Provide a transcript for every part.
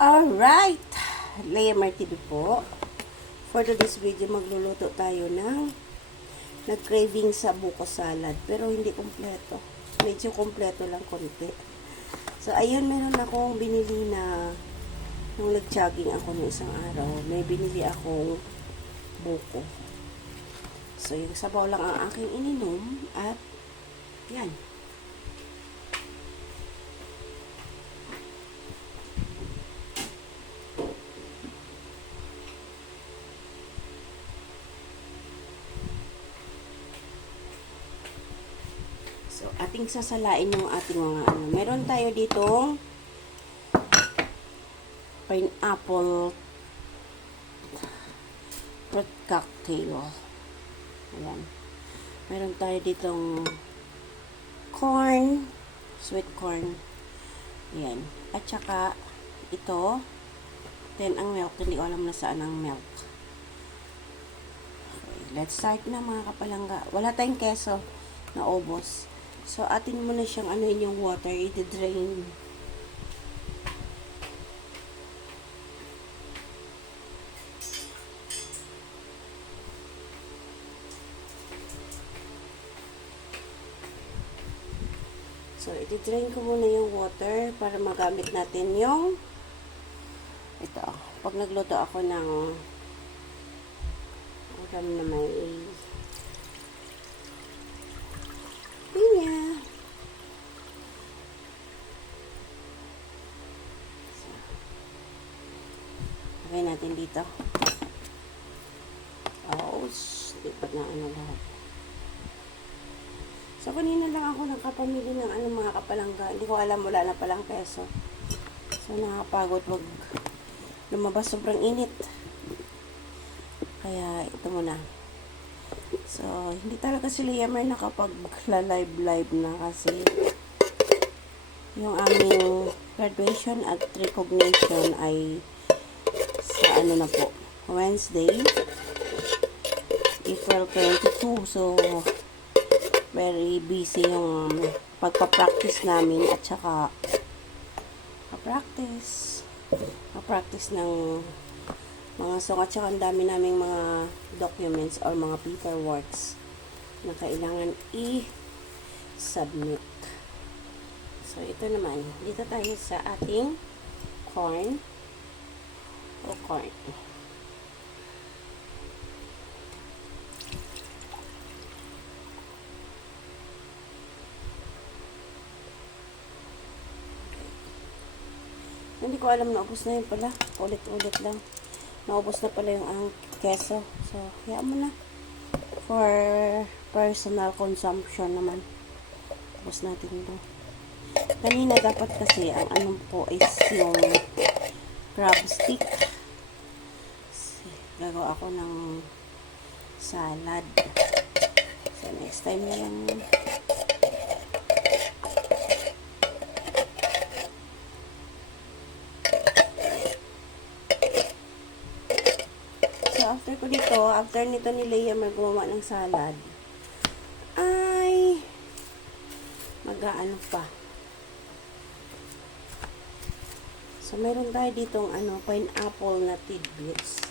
Alright, Leia Martini po. For today's video, magluluto tayo ng nag-craving sa buko salad. Pero hindi kompleto. Medyo kompleto lang konti. So, ayun, meron akong binili na nung nag-jogging ako ng isang araw. May binili akong buko. So, yung sabaw lang ang aking ininom at yan. So, ating sasalain yung ating mga ano. Meron tayo ditong pineapple fruit cocktail. Ayan. Meron tayo ditong corn, sweet corn. Ayan. At saka, ito, then ang milk. Hindi ko alam na saan ang milk. Okay. Let's start na mga kapalangga. Wala tayong keso na ubos. So, atin mo na siyang anuin yung water, i-drain. So, i-drain ko muna yung water para magamit natin yung ito. Pag nagluto ako ng ulam na may pinya. Lagay natin dito. Oh, lipat na ano lahat. So, kanina lang ako nakapamili ng ano mga kapalangga. Hindi ko alam, wala na palang peso. So, nakapagod. Wag lumabas, sobrang init. Kaya, ito muna. So, hindi talaga sila Yammer nakapag-live na kasi yung aming graduation at recognition ay sa ano na po, Wednesday, April 22. So, very busy yung pagpa-practice namin at saka pa-practice ng mga song at saka ang dami naming mga documents or mga paperworks na kailangan i-submit. So, ito naman. Dito tayo sa ating corn. Hindi ko alam, naubos na yun pala. Ulit-ulit lang. Naubos na pala yung ang keso. So, kaya mo na. For personal consumption naman. Ubos natin ito. Kanina dapat kasi, ang anong po is yung crab stick. Gagawa ako ng salad. So, next time na yan. So, after nito ni Leia gumawa ng salad, ay mag-aano pa. So, meron tayo ditong ano, pineapple na tidbits.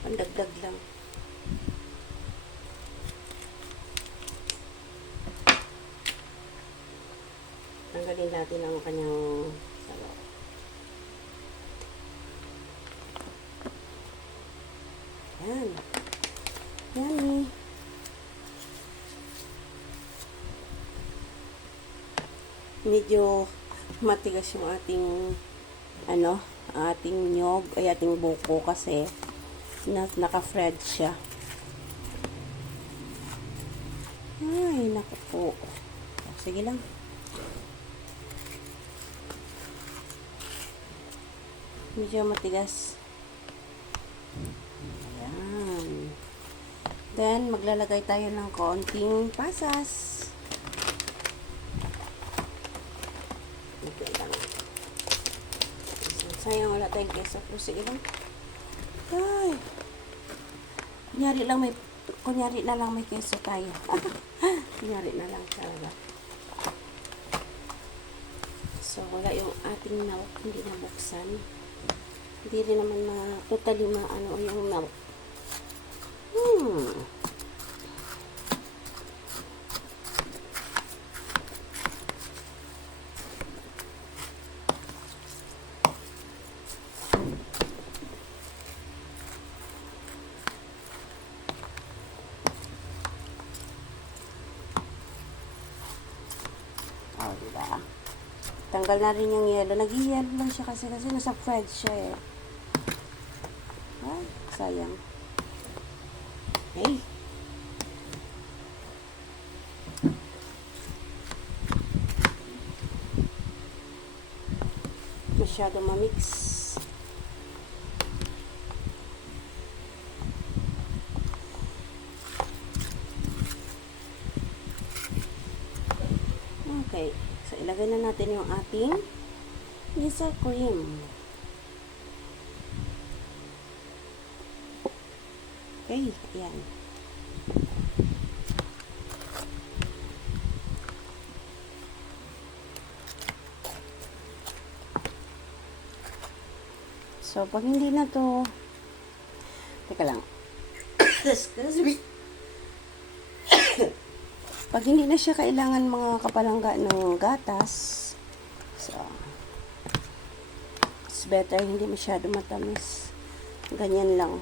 Pandagdag lang. Tanggalin natin ang kanyang sabaw. Yan. Yummy. Medyo matigas yung ating ano, ating nyog ay ating buko kasi naka-fried siya. Ay, naku po. Sige lang. Medyo matigas. Ayan. Then, maglalagay tayo ng konting pasas. Sayang wala tayong keso. Pero sige lang. Ay. Kunyari na lang may keso tayo. Kunyari na lang talaga. So, wala yung ating milk, hindi nabuksan. Hindi rin naman totally maano yung milk. Oh, diba? Tanggal na rin yung yellow. Nag-yellow lang siya kasi nasa fried siya eh. Ay, sayang. Hey. Masyado mamix. Okay. So, ilagay na natin yung ating Nisa cream. Okay. Ayan. So, pag hindi na to, teka lang. Excuse me. Pag hindi na siya kailangan mga kapalangga ng gatas, so, it's better hindi masyado matamis. Ganyan lang.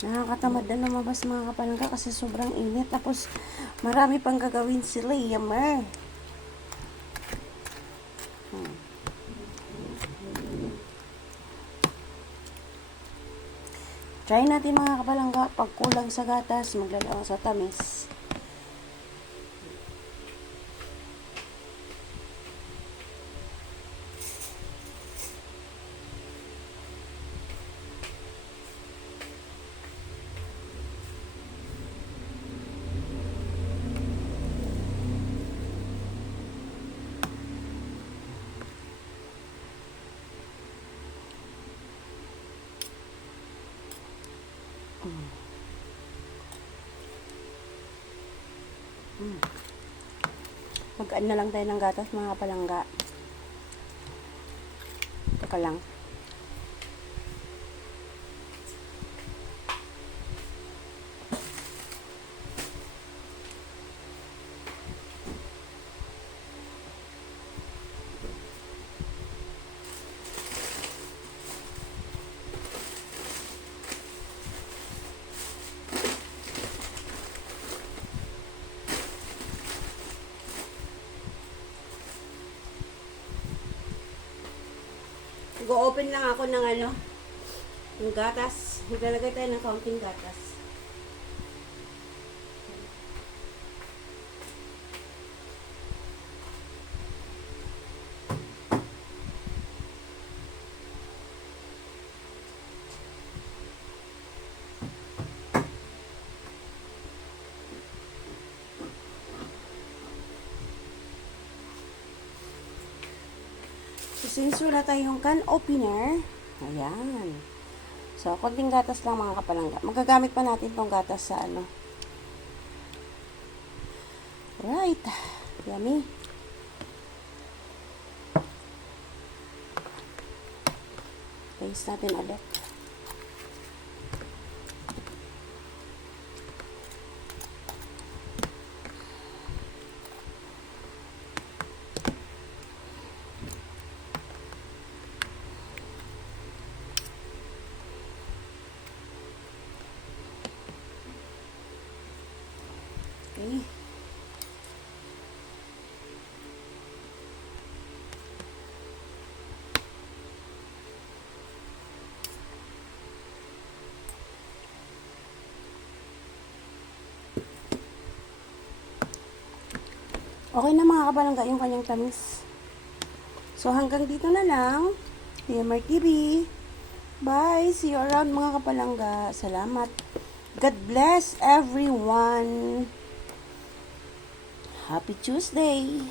Nakakatamad na lumabas mga kapalangga kasi sobrang init. Tapos, marami pang gagawin sila. Yammer. Try natin mga kapalangga. Pag kulang sa gatas, maglalawang sa tamis. Mag-add na lang tayo ng gatas mga kapalangga. Teka lang. Go-open lang ako ng yung gatas. Maglalagay tayo ng kaunting gatas. Since wala tayong can opener, ayan. So, konting gatas lang mga kapalangga. Magagamit pa natin tong gatas sa Right. Yummy. Taste natin ulit. Okay. Okay na mga kapalangga yung kanyang tamis. So, hanggang dito na lang. TMR TV. Bye! See you around mga kapalangga. Salamat. God bless everyone. Happy Tuesday!